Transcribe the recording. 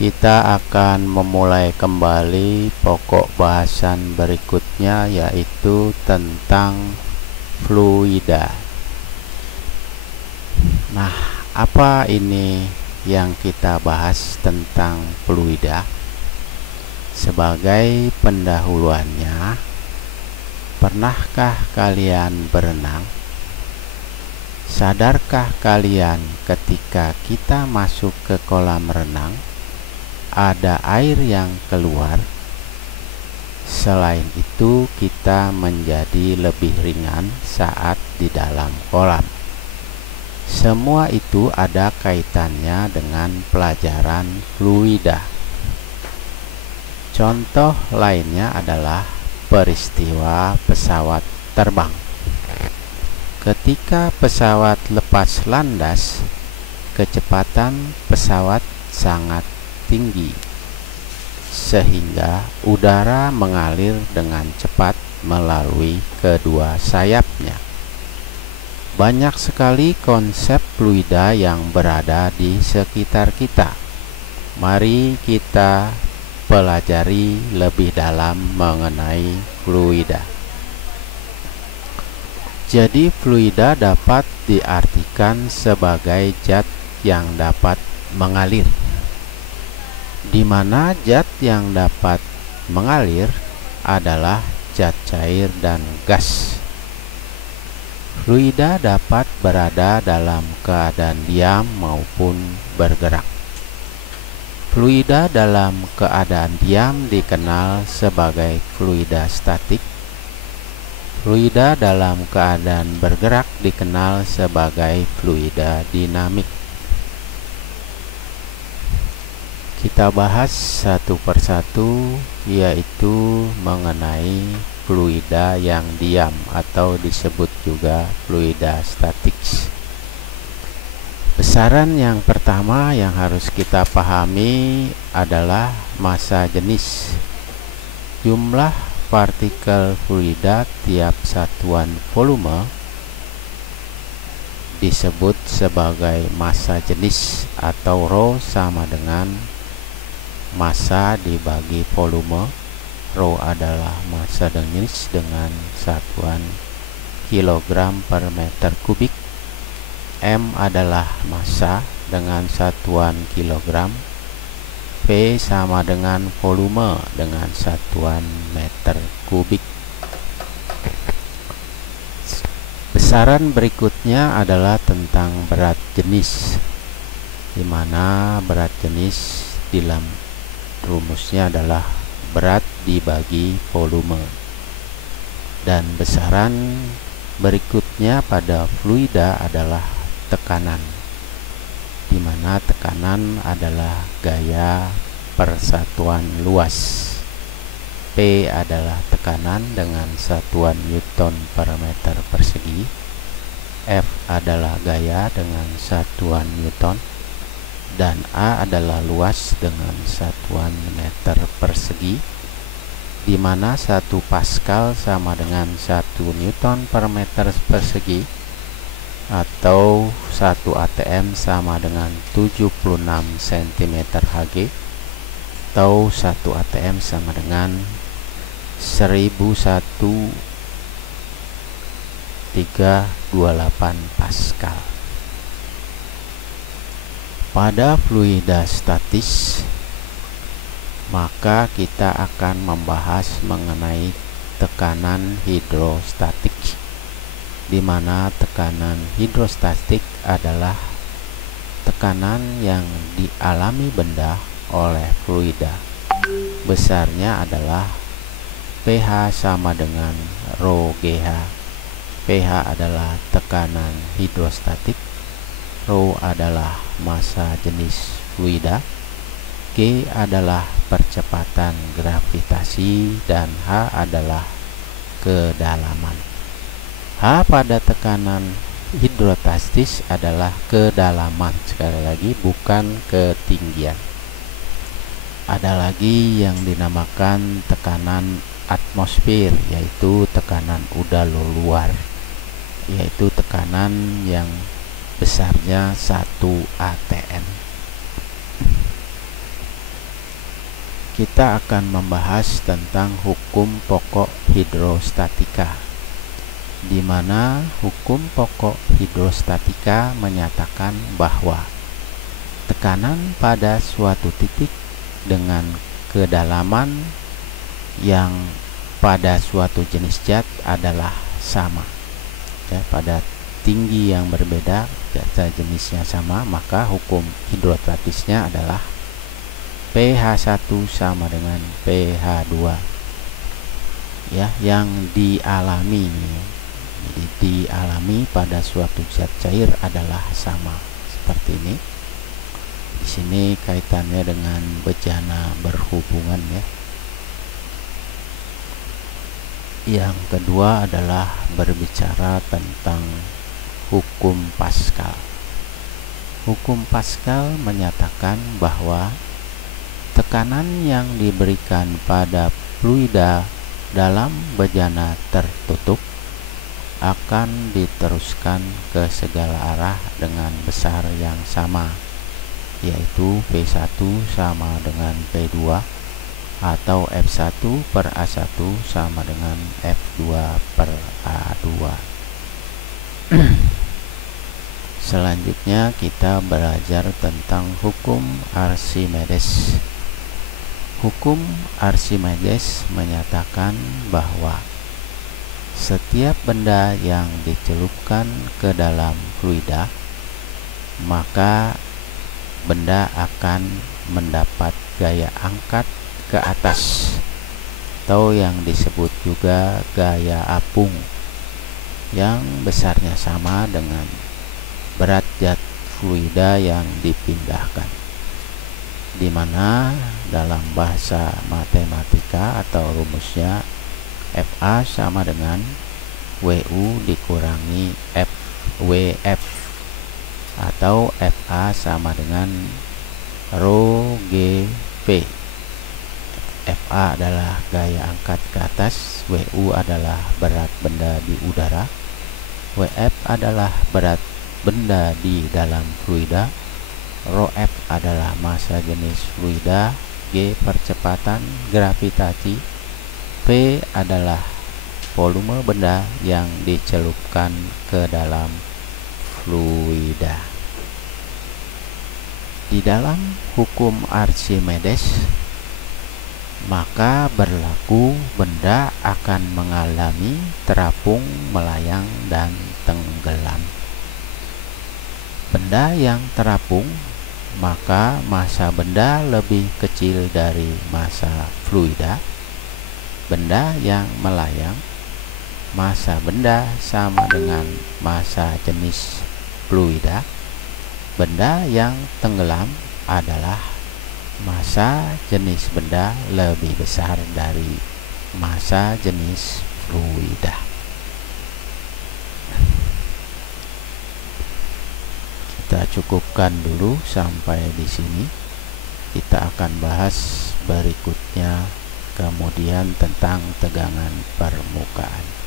Kita akan memulai kembali pokok bahasan berikutnya, yaitu tentang fluida. Nah, apa ini yang kita bahas tentang fluida? Sebagai pendahuluannya, pernahkah kalian berenang? Sadarkah kalian ketika kita masuk ke kolam renang, ada air yang keluar? Selain itu, kita menjadi lebih ringan saat di dalam kolam. Semua itu ada kaitannya dengan pelajaran fluida. Contoh lainnya adalah peristiwa pesawat terbang. Ketika pesawat lepas landas, kecepatan pesawat sangat tinggi, sehingga udara mengalir dengan cepat melalui kedua sayapnya. Banyak sekali konsep fluida yang berada di sekitar kita. Mari kita pelajari lebih dalam mengenai fluida. Jadi, fluida dapat diartikan sebagai zat yang dapat mengalir, di mana zat yang dapat mengalir adalah zat cair dan gas. Fluida dapat berada dalam keadaan diam maupun bergerak. Fluida dalam keadaan diam dikenal sebagai fluida statik. Fluida dalam keadaan bergerak dikenal sebagai fluida dinamik. Kita bahas satu persatu, yaitu mengenai fluida yang diam atau disebut juga fluida statik. Besaran yang pertama yang harus kita pahami adalah massa jenis. Jumlah partikel fluida tiap satuan volume disebut sebagai massa jenis, atau Rho sama dengan massa dibagi volume. Rho adalah massa jenis dengan satuan kilogram per meter kubik. M adalah massa dengan satuan kilogram. V sama dengan volume dengan satuan meter kubik. Besaran berikutnya adalah tentang berat jenis, di mana berat jenis dalam rumusnya adalah berat dibagi volume. Dan besaran berikutnya pada fluida adalah tekanan, di mana tekanan adalah gaya per satuan luas. P adalah tekanan dengan satuan Newton per meter persegi. F adalah gaya dengan satuan Newton. Dan A adalah luas dengan satuan meter persegi, di mana 1 Pascal sama dengan 1 Newton per meter persegi, atau 1 atm sama dengan 76 cm Hg, atau 1 atm sama dengan 110328 Pascal. Pada fluida statis, maka kita akan membahas mengenai tekanan hidrostatik, di mana tekanan hidrostatik adalah tekanan yang dialami benda oleh fluida. Besarnya adalah pH sama dengan Rho GH. pH adalah tekanan hidrostatik, Rho adalah massa jenis fluida, G adalah percepatan gravitasi, dan H adalah kedalaman. H pada tekanan hidrostatis adalah kedalaman, sekali lagi bukan ketinggian. Ada lagi yang dinamakan tekanan atmosfer, yaitu tekanan udara luar, yaitu tekanan yang besarnya 1 atm. kita akan membahas tentang hukum pokok hidrostatika, di mana hukum pokok hidrostatika menyatakan bahwa tekanan pada suatu titik dengan kedalaman yang pada suatu jenis zat adalah sama. Ya, pada tinggi yang berbeda, zat jenisnya sama, maka hukum hidrostatisnya adalah pH1 sama dengan pH2. Ya, yang dialami. Jadi dialami pada suatu zat cair adalah sama seperti ini. Di sini kaitannya dengan bejana berhubungan ya. Yang kedua adalah berbicara tentang hukum Pascal. Hukum Pascal menyatakan bahwa tekanan yang diberikan pada fluida dalam bejana tertutup akan diteruskan ke segala arah dengan besar yang sama, yaitu P1 sama dengan P2 atau F1 per A1 sama dengan F2 per A2. Selanjutnya kita belajar tentang hukum Archimedes. Hukum Archimedes menyatakan bahwa setiap benda yang dicelupkan ke dalam fluida, maka benda akan mendapat gaya angkat ke atas, atau yang disebut juga gaya apung, yang besarnya sama dengan berat zat fluida yang dipindahkan, di mana dalam bahasa matematika atau rumusnya FA sama dengan WU dikurangi FWF, atau FA sama dengan rho GV. FA adalah gaya angkat ke atas, WU adalah berat benda di udara, WF adalah berat benda di dalam fluida, rho F adalah massa jenis fluida, G percepatan gravitasi, V adalah volume benda yang dicelupkan ke dalam fluida. Di dalam hukum Archimedes, maka berlaku benda akan mengalami terapung, melayang, dan tenggelam. Benda yang terapung, maka massa benda lebih kecil dari massa fluida. Benda yang melayang, massa benda sama dengan massa jenis fluida. Benda yang tenggelam adalah massa jenis benda lebih besar dari massa jenis fluida. Kita cukupkan dulu sampai di sini. Kita akan bahas berikutnya kemudian tentang tegangan permukaan.